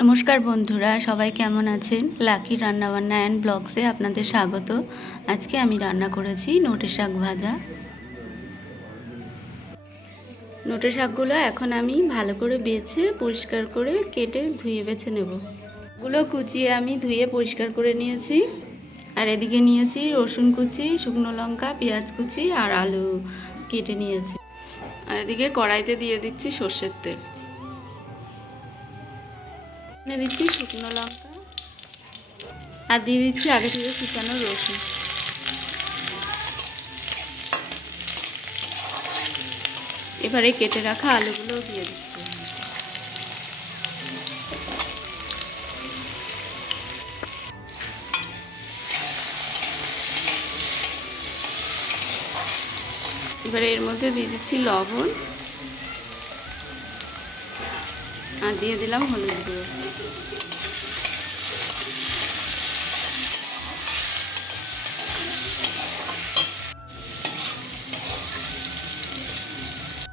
নমস্কার বন্ধুরা, সবাই কেমন আছেন? লাকি রান্নাবান্না অ্যান্ড ব্লগসে আপনাদের স্বাগত। আজকে আমি রান্না করেছি নোটে শাক ভাজা। নোটে শাকগুলো এখন আমি ভালো করে বেছে, পরিষ্কার করে কেটে ধুয়ে বেছে নেব। গুলো কুচিয়ে আমি ধুয়ে পরিষ্কার করে নিয়েছি। আর এদিকে নিয়েছি রসুন কুচি, শুকনো লঙ্কা, পেঁয়াজ কুচি আর আলু কেটে নিয়েছি। আর এদিকে কড়াইতে দিয়ে দিচ্ছি সর্ষের তেল। দিচ্ছি শুকনো লঙ্কা আর দিয়ে দিচ্ছি আগে থেকে শুকানো রসুন এবারে কেটে রাখা আলুগুলোও দিয়ে দিচ্ছি এবারে এর মধ্যে দিয়ে দিচ্ছি লবণ আর দিয়ে দিলাম হলুদ গুঁড়ো।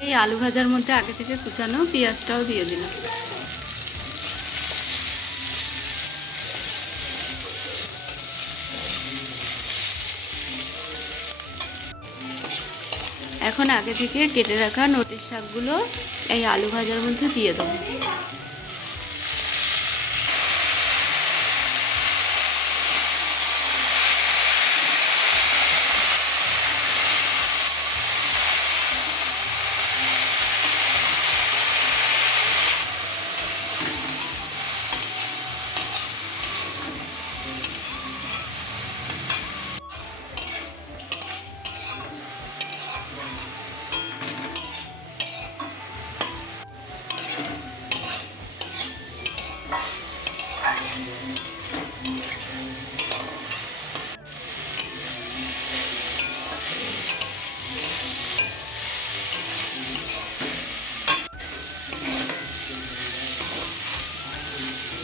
এই আলু ভাজার মধ্যে আগে থেকে কুচানো পেঁয়াজটাও দিয়ে দিলাম। এখন আগে থেকে কেটে রাখা নোটের শাকগুলো এই আলু ভাজার মধ্যে দিয়ে দেবো।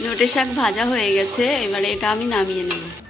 নোটে শাক ভাজা হয়ে গেছে এবারে এটা আমি নামিয়ে নেব।